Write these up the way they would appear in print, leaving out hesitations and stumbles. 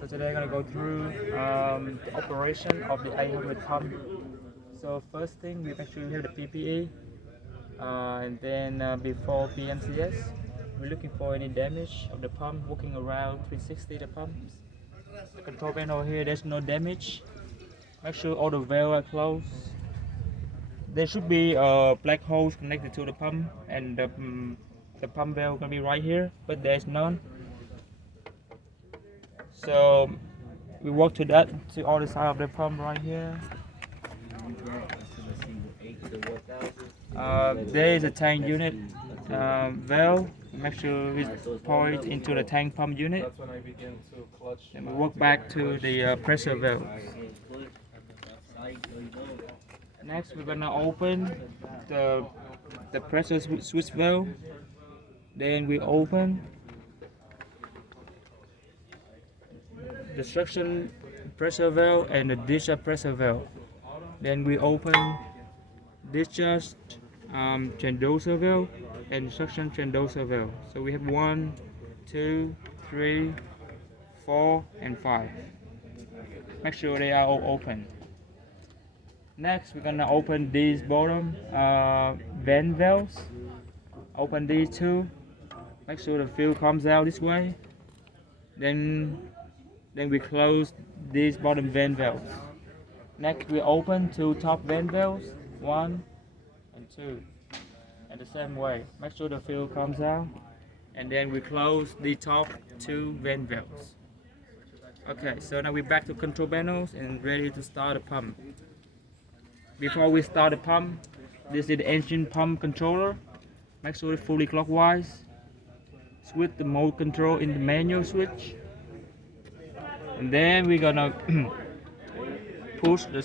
So today I'm gonna go through the operation of the 800 pump. So first thing, we make sure we have the PPE, and then before PMCS, we're looking for any damage of the pump, working around 360 the pumps. The control panel here, there's no damage. Make sure all the valves are closed. There should be black holes connected to the pump, and the pump valve gonna be right here, but there's none. So we walk to the other side of the pump right here. There is a tank unit valve. Make sure we point into the tank pump unit. Then we walk back to the pressure valve. Next, we're gonna open the pressure switch valve. Then we open the suction pressure valve and the discharge pressure valve. Then we open discharge transducer valve and suction transducer valve. So we have 1, 2, 3, 4, and 5. Make sure they are all open. Next, we're gonna open these bottom vent valves. Open these two. Make sure the fuel comes out this way. Then we close these bottom vent valves. Next, we open two top vent valves, 1 and 2, and the same way. Make sure the fuel comes out, and then we close the top 2 vent valves. Okay, so now we're back to control panels and ready to start the pump. Before we start the pump, this is the engine pump controller. Make sure it's fully clockwise. Switch the mode control in the manual switch. And then we're gonna push the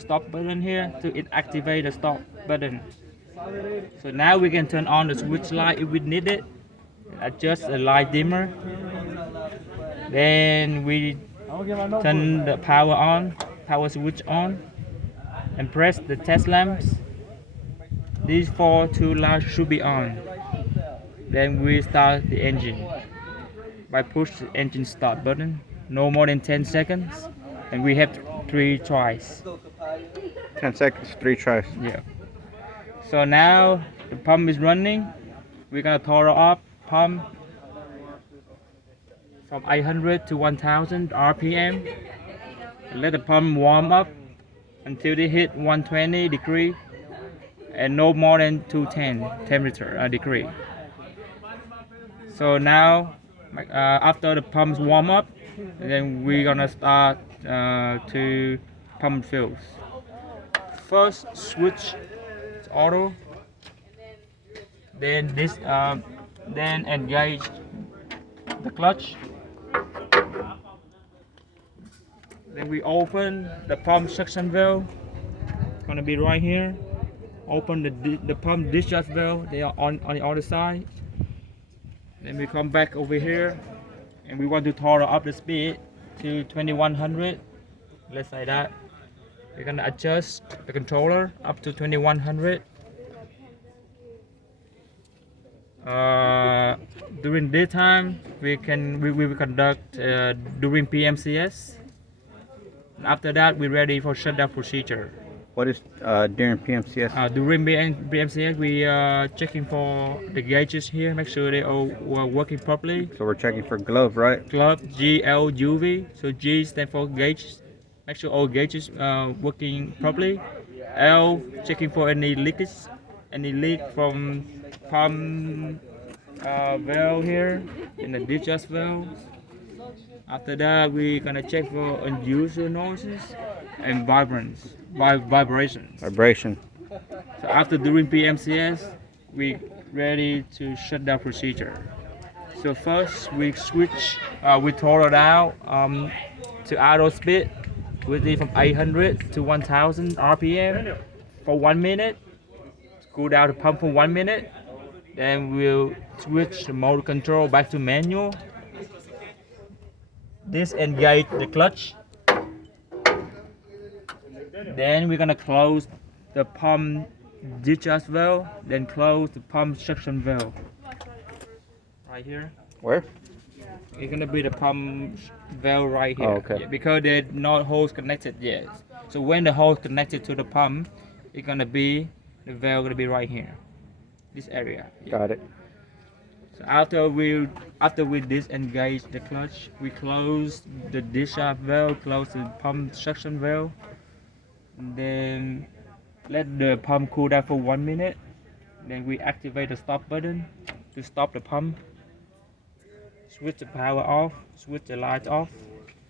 stop button here to activate the stop button. So now we can turn on the switch light if we need it. Adjust the light dimmer. Then we turn the power switch on, and press the test lamps. These 2 lights should be on. Then we start the engine by push the engine start button. No more than 10 seconds, and we have 3 tries. 10 seconds, 3 tries. Yeah. So now the pump is running. We're gonna throttle up pump from 800 to 1000 RPM. And let the pump warm up until they hit 120 degree and no more than 210 temperature degree. So now after the pumps warm up, then we're gonna start to pump fuels. First switch is auto, then then engage the clutch. Then we open the pump suction valve. It's gonna be right here. Open the pump discharge valve. They are on the other side. Then we come back over here, and we want to throttle up the speed to 2100. Let's say that. We're gonna adjust the controller up to 2100. During daytime, we will conduct during PMCS. After that, we're ready for shutdown procedure. What is during PMCS? During PMCS, we are checking for the gauges here, make sure they all are working properly. So we're checking for glove, right? Glove, GLUV. So G stands for gauge. Make sure all gauges are working properly. L, checking for any leakage, any leak from pump valve here in the discharge valve. After that, we're gonna check for unusual noises and vibrations. Vibration. So after during PMCS, we ready to shut down procedure. So first we throttle down to auto speed, within from 800 to 1000 RPM for 1 minute. Cool down the pump for 1 minute. Then we'll switch the mode control back to manual. Disengage the clutch. Then we're gonna close the pump discharge valve, then close the pump suction valve. Right here. Where? It's gonna be the pump valve right here. Oh, okay. Yeah, because there's no hose connected yet. So when the hose connected to the pump, it's gonna be the valve gonna be right here, this area. Yeah. Got it. So after we disengage the clutch, we close the discharge valve, close the pump suction valve, and then let the pump cool down for 1 minute. Then we activate the stop button to stop the pump. Switch the power off, switch the light off,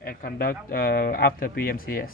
and conduct after PMCS.